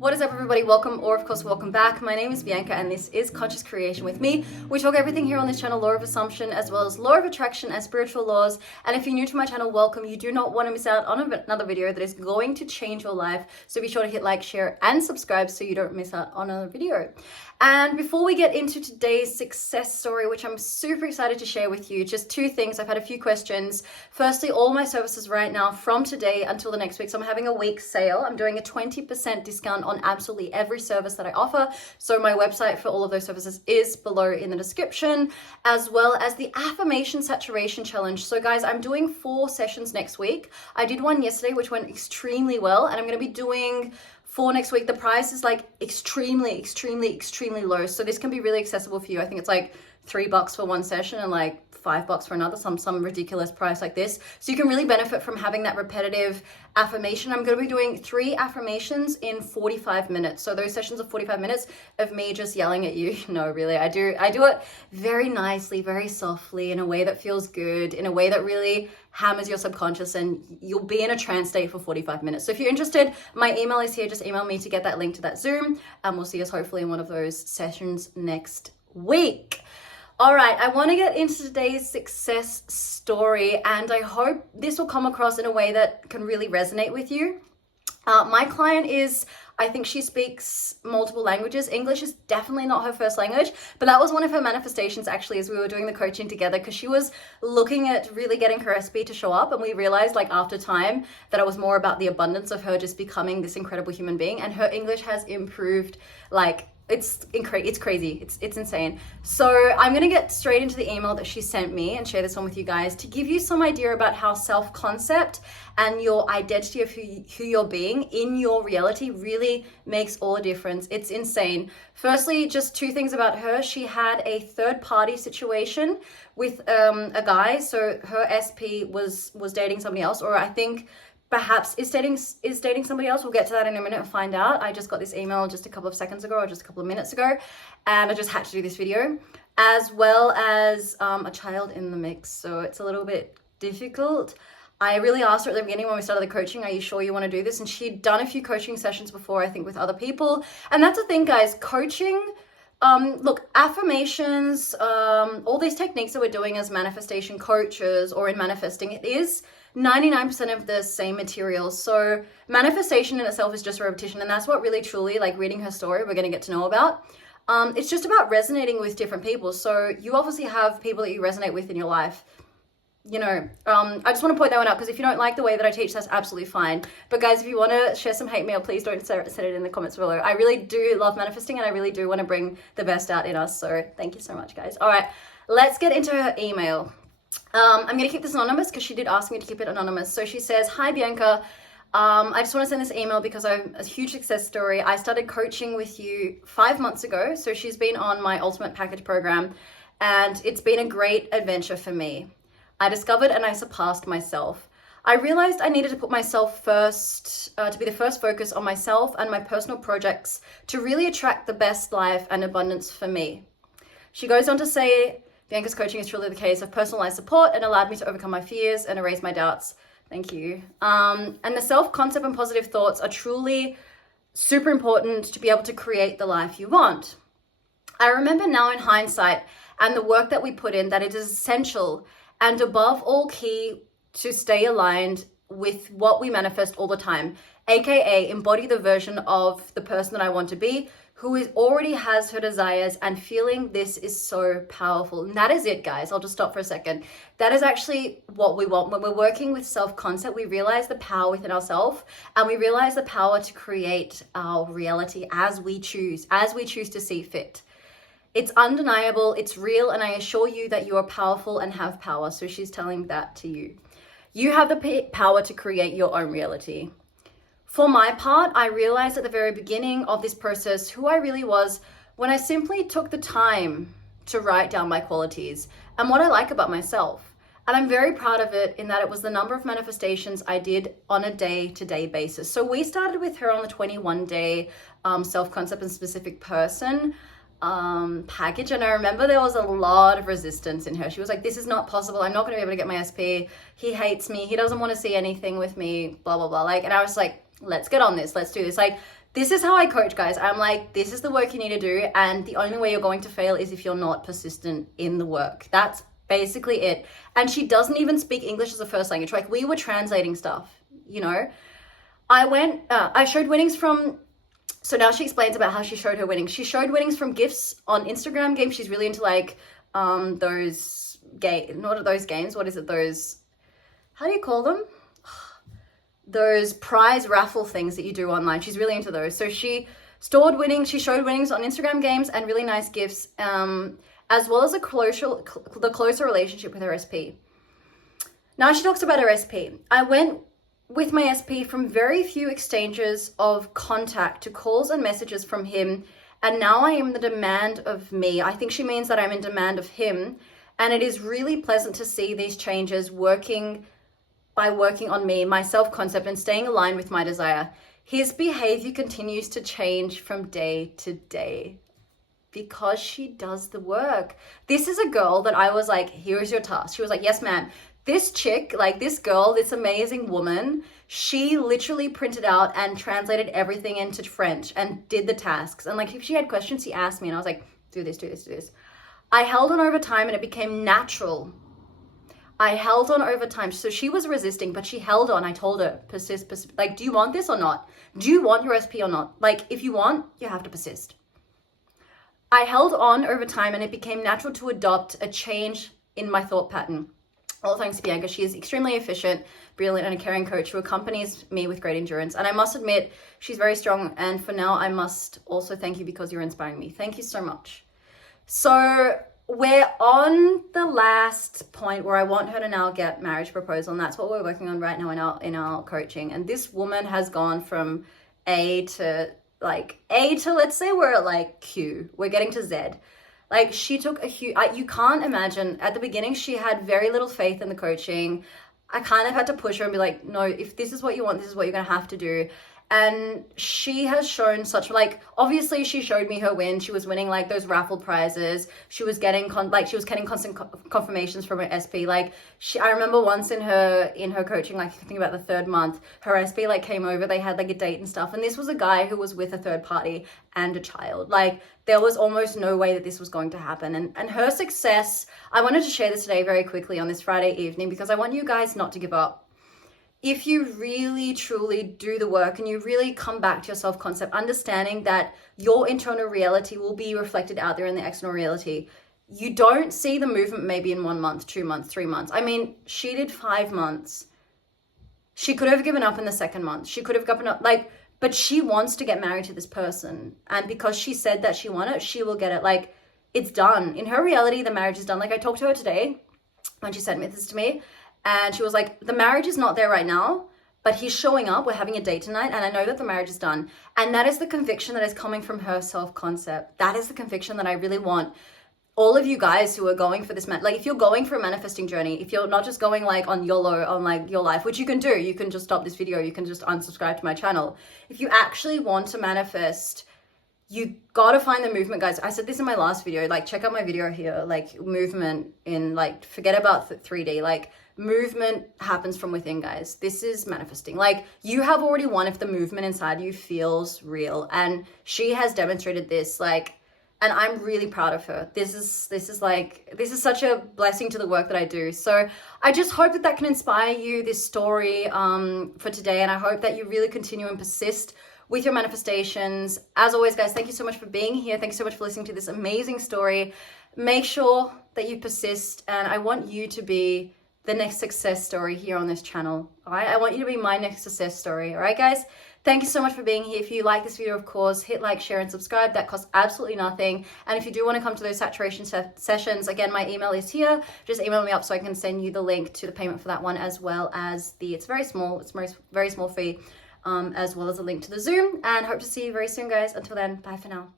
What is up, everybody? Welcome, or of course welcome back. My name is Bianca and this is Conscious Creation with me. We talk everything here on this channel, law of assumption as well as law of attraction and spiritual laws. And if you're new to my channel, welcome. You do not want to miss out on another video that is going to change your life. So be sure to hit like, share and subscribe so you don't miss out on another video. And before we get into today's success story, which I'm super excited to share with you, just two things. I've had a few questions. Firstly, all my services right now from today until the next week. So I'm having a week sale. I'm doing a 20% discount on absolutely every service that I offer. So my website for all of those services is below in the description, as well as the affirmation saturation challenge. So guys, I'm doing 4 sessions next week. I did one yesterday, which went extremely well. And I'm going to be doing 4 next week. The price is like extremely low. So this can be really accessible for you. I think it's like $3 for one session and like $5 for another, some ridiculous price like this. So you can really benefit from having that repetitive affirmation. I'm going to be doing 3 affirmations in 45 minutes. So those sessions are 45 minutes of me just yelling at you. No, really, I do it very nicely, very softly, in a way that feels good, in a way that really hammers your subconscious, and you'll be in a trance state for 45 minutes. So if you're interested, my email is here. Just email me to get that link to that Zoom, and we'll see us hopefully in one of those sessions next week. All right, I want to get into today's success story, and I hope this will come across in a way that can really resonate with you. My client I think she speaks multiple languages. English is definitely not her first language, but that was one of her manifestations actually as we were doing the coaching together, because she was looking at really getting her SP to show up, and we realized like after time that it was more about the abundance of her just becoming this incredible human being, and her English has improved like it's crazy. It's insane. So I'm going to get straight into the email that she sent me and share this one with you guys to give you some idea about how self-concept and your identity of who you're being in your reality really makes all the difference. It's insane. Firstly, just 2 things about her. She had a third-party situation with a guy. So her SP was dating somebody else, or I think perhaps is dating somebody else. We'll get to that in a minute and find out. I just got this email just a couple of seconds ago, or just a couple of minutes ago, and I just had to do this video, as well as a child in the mix. So it's a little bit difficult. I really asked her at the beginning when we started the coaching, are you sure you want to do this? And she'd done a few coaching sessions before, I think with other people. And that's the thing, guys, coaching, look, affirmations, all these techniques that we're doing as manifestation coaches or in manifesting, it is 99% of the same material. So manifestation in itself is just a repetition, and that's what really truly, like reading her story, we're going to get to know about. It's just about resonating with different people. So you obviously have people that you resonate with in your life. You know, I just want to point that one out, because if you don't like the way that I teach, that's absolutely fine. But guys, if you want to share some hate mail, please don't send it in the comments below. I really do love manifesting, and I really do want to bring the best out in us. So thank you so much, guys. All right, let's get into her email. I'm going to keep this anonymous because she did ask me to keep it anonymous. So she says, hi Bianca, I just want to send this email because I'm a huge success story. I started coaching with you 5 months ago. So she's been on my ultimate package program, and it's been a great adventure for me. I discovered and I surpassed myself. I realized I needed to put myself first, to be the first focus on myself and my personal projects to really attract the best life and abundance for me. She goes on to say, Bianca's coaching is truly the case of personalized support and allowed me to overcome my fears and erase my doubts. Thank you. And the self-concept and positive thoughts are truly super important to be able to create the life you want. I remember now in hindsight and the work that we put in that it is essential and above all key to stay aligned with what we manifest all the time, aka embody the version of the person that I want to be, who already has her desires, and feeling this is so powerful. And that is it, guys. I'll just stop for a second. That is actually what we want. When we're working with self-concept, we realize the power within ourselves, and we realize the power to create our reality as we choose to see fit. It's undeniable, it's real, and I assure you that you are powerful and have power. So she's telling that to you. You have the power to create your own reality. For my part, I realized at the very beginning of this process who I really was when I simply took the time to write down my qualities and what I like about myself. And I'm very proud of it in that it was the number of manifestations I did on a day-to-day basis. So we started with her on the 21-day self-concept and specific person package, and I remember there was a lot of resistance in her. She was like, this is not possible, I'm not going to be able to get my SP, he hates me, he doesn't want to see anything with me, blah blah blah. Like, and I was like, let's get on this, let's do this. Like, This is how I coach, guys. I'm like, this is the work you need to do, and the only way you're going to fail is if you're not persistent in the work. That's basically it. And she doesn't even speak English as a first language. Like, we were translating stuff, you know. I showed winnings from, so now she explains about how she showed her winnings. She showed winnings from gifts on Instagram games. She's really into like those not those games. What is it? Those, how do you call them? Those prize raffle things that you do online. She's really into those. So she stored winnings. She showed winnings on Instagram games and really nice gifts, as well as the closer relationship with her SP. Now she talks about her SP. I went with my SP from very few exchanges of contact to calls and messages from him, and now I am the demand of me. I think she means that I'm in demand of him, and it is really pleasant to see these changes working on me, my self-concept, and staying aligned with my desire. His behavior continues to change from day to day because she does the work. This is a girl that I was like, here's your task. She was like, yes, ma'am. This chick, like this girl, this amazing woman, she literally printed out and translated everything into French and did the tasks. And like, if she had questions, she asked me, and I was like, do this, do this, do this. I held on over time, and it became natural. I held on over time. So she was resisting, but she held on. I told her, persist, persist. Like, do you want this or not? Do you want your SP or not? Like, if you want, you have to persist. I held on over time, and it became natural to adopt a change in my thought pattern. All thanks to Bianca. She is extremely efficient, brilliant, and a caring coach who accompanies me with great endurance. And I must admit, she's very strong. And for now, I must also thank you because you're inspiring me. Thank you so much. So we're on the last point where I want her to now get marriage proposal, and that's what we're working on right now in our coaching. And this woman has gone from A to let's say we're at like Q. We're getting to Z. Like, she took a huge, you can't imagine, at the beginning, she had very little faith in the coaching. I kind of had to push her and be like, no, if this is what you want, this is what you're going to have to do. And she has shown such, like, obviously she showed me her win. She was winning like those raffle prizes. She was getting constant confirmations from her SP. Like, I remember once in her coaching, like, I think about the third month, her SP like came over, they had like a date and stuff. And this was a guy who was with a third party and a child. Like, there was almost no way that this was going to happen. And her success, I wanted to share this today very quickly on this Friday evening, because I want you guys not to give up. If you really, truly do the work and you really come back to your self-concept, understanding that your internal reality will be reflected out there in the external reality, you don't see the movement maybe in 1 month, 2 months, 3 months. I mean, she did 5 months. She could have given up in the second month. She could have given up, like, but she wants to get married to this person. And because she said that she wanted it, she will get it. Like, it's done. In her reality, the marriage is done. Like, I talked to her today when she sent this to me. And she was like, the marriage is not there right now, but he's showing up. We're having a date tonight, and I know that the marriage is done. And that is the conviction that is coming from her self-concept. That is the conviction that I really want all of you guys who are going for this, like, if you're going for a manifesting journey, if you're not just going like on YOLO, on like your life, which you can do, you can just stop this video, you can just unsubscribe to my channel. If you actually want to manifest, you gotta find the movement, guys. I said this in my last video, like, check out my video here, like, movement in, like, forget about 3D, like, movement happens from within, guys. This is manifesting. Like, you have already won if the movement inside you feels real, and she has demonstrated this, like, and I'm really proud of her. This is such a blessing to the work that I do. So I just hope that can inspire you, this story for today, and I hope that you really continue and persist with your manifestations. As always, guys, thank you so much for being here. Thank you so much for listening to this amazing story. Make sure that you persist, and I want you to be the next success story here on this channel. All right, I want you to be my next success story. All right, guys, thank you so much for being here. If you like this video, of course, hit like, share, and subscribe. That costs absolutely nothing. And if you do want to come to those saturation sessions, again, my email is here. Just email me up so I can send you the link to the payment for that one, as well as it's very small, very small fee, as well as a link to the Zoom. And hope to see you very soon, guys. Until then, bye for now.